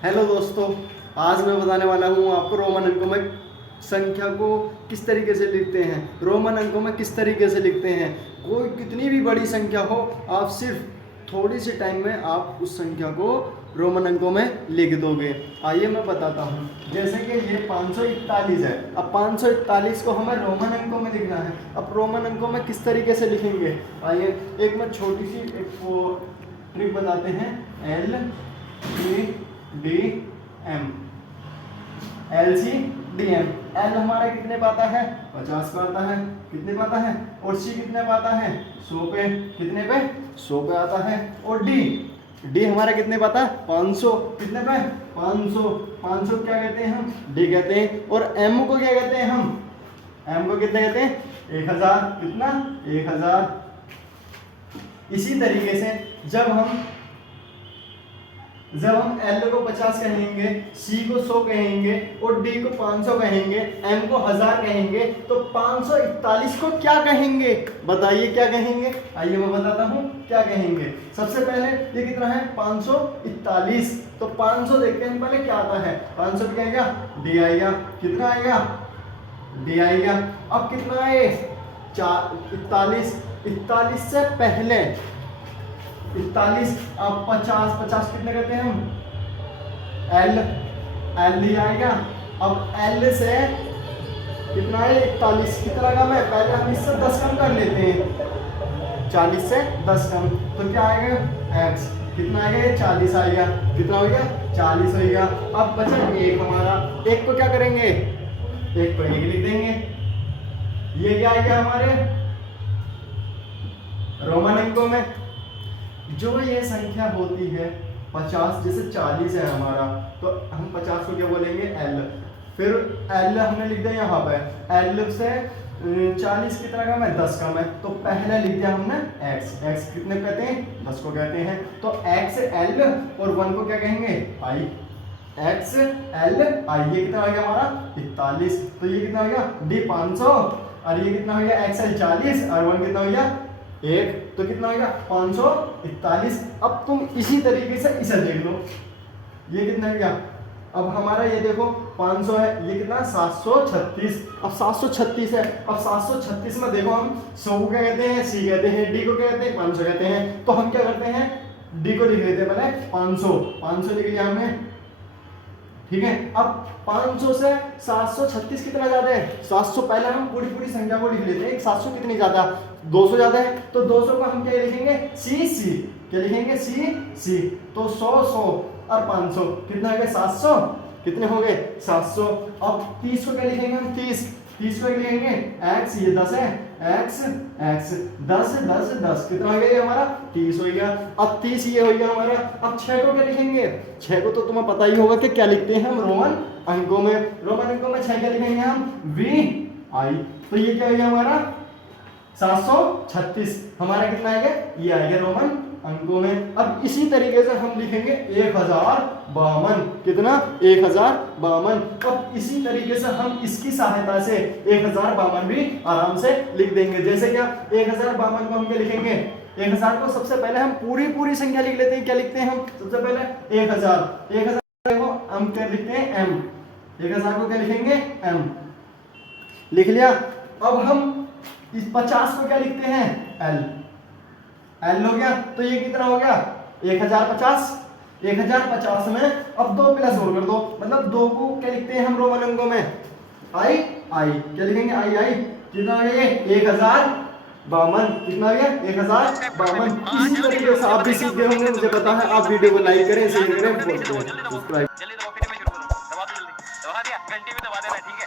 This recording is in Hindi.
हेलो दोस्तों, आज मैं बताने वाला हूँ आपको रोमन अंकों में संख्या को किस तरीके से लिखते हैं। रोमन अंकों में किस तरीके से लिखते हैं। कोई कितनी भी बड़ी संख्या हो, आप सिर्फ थोड़ी सी टाइम में आप उस संख्या को रोमन अंकों में लिख दोगे। आइए मैं बताता हूँ। जैसे कि ये 541 है। अब 541 को हमें रोमन अंकों में लिखना है। अब रोमन अंकों में किस तरीके से लिखेंगे, आइए एक मैं छोटी सी एक वो ट्रिक बताते हैं। L C D M, L C D M. L हमारा कितने पाता है, 50 पे आता है। कितने पाता है, और सी कितने पाता है, 100 पे। कितने पे, 100 पे आता है। और डी, डी हमारा कितने पाता है, 500। कितने पे, 500। 500 क्या कहते हैं हम, डी कहते हैं। और एम को क्या कहते हैं हम, एम को कितने कहते हैं, 1000। कितना, 1000। इसी तरीके से जब हम L को 50 कहेंगे, C को 100 कहेंगे और D को 500 कहेंगे, M को 1000 कहेंगे, तो 541 को क्या कहेंगे, बताइए क्या कहेंगे। आइए मैं बताता हूँ क्या कहेंगे। सबसे पहले ये कितना है, 541। तो 500 देखते हैं पहले क्या आता है। 500 क्या आएगा, D आएगा। कितना आएगा, D आएगा। अब कितना है, 41। 41 से पहले 41, अब 50, 50 कितने कहते हैं हम, L ही आएगा। अब L से कितना है, 41। कितना कम है, पहले हम इससे 10 कम कर लेते हैं। 40 से 10 कम, तो क्या आएगा, X। कितना आएगा, 40 आएगा। कितना हो गया, 40 हो गया। अब बचा एक हमारा, एक को क्या करेंगे, एक को एक लिख देंगे। ये क्या आएगा हमारे रोमन अंकों में। जो ये संख्या होती है 50, जैसे 40 है हमारा, तो हम 50 को क्या बोलेंगे, L। फिर L हमने लिख दिया यहाँ पे। L से 40 कितना कम है, 10 कम है, तो पहले लिख दिया हमने X। X कितने कहते हैं, 10 को कहते हैं। तो X L और 1 को क्या कहेंगे, I। X L I। ये कितना हो गया हमारा, 41। तो ये कितना हो गया, D 500, और ये कितना हो गया, XL 40, और 1 कितना हो गया, 1। तो कितना हो गया, 541। अब तुम इसी तरीके से इसे देख लो, ये कितना हो गया। अब हमारा ये देखो 500 है, ये कितना, 736। अब 736 है। अब 736 में देखो हम 100 को क्या कहते हैं, C कहते हैं, D को क्या कहते हैं, 500 कहते हैं। तो हम क्या करते हैं, D को लिख लेते हैं पहले 500। 500 लिख लिया हमने, ठीक है। अब 500 से 736 कितना ज्यादा है, 700। पहले हम पूरी संख्या को लिख लेते हैं। 700 कितनी ज्यादा, 200 ज्यादा है। तो 200 को हम क्या लिखेंगे, C। क्या लिखेंगे, C। तो 100 और 500 कितना हो गया, 700। कितने हो गए, 700। अब 30 को क्या लिखेंगे हम, 30 को लिखेंगे X। ये 10 है, X 10 कितना हो गया, ये हमारा 30 हो गया। अब 30 ये हो गया हमारा। अब 6 को क्या लिखेंगे, 6 को तो तुम्हें पता ही होगा कि क्या लिखते हैं हम रोमन अंकों में। रोमन अंकों में 6 क्या लिखेंगे हम, VI। तो ये क्या हो गया हमारा 736। हमारा कितना आएगा, ये आएगा रोमन अंकों में। अब इसी तरीके से हम लिखेंगे 1052। कितना, 1052। अब इसी तरीके से हम इसकी सहायता से 1052 भी आराम से लिख देंगे। जैसे क्या, 1052 को हम क्या लिखेंगे, 1000 को सबसे पहले हम पूरी संख्या लिख लेते हैं। क्या लिखते हैं हम, सबसे पहले 1000 देखो हम क्या लिखते हैं, M। 1000 को क्या लिखेंगे, M। लिख लिया। अब हम इस 50 को क्या लिखते हैं, L हो गया। तो ये कितना हो गया, 1050। 1050 में अब 2 प्लस और कर दो, मतलब 2 को क्या लिखते हैं हम रोमन अंकों में, I। क्या लिखेंगे, I। कितना हो गया, 1052। कितना हो गया, 1052। इसी तरीके से आप भी सीख गए होंगे, मुझे पता है। आप वीडियो को लाइक करें, शेयर करें, सब्सक्राइब। जल्दी दबाओ, फिर मैं शुरू करूँ। दबा दो जल्दी, दबा दिया, घंटी भी दबा देना, ठीक है।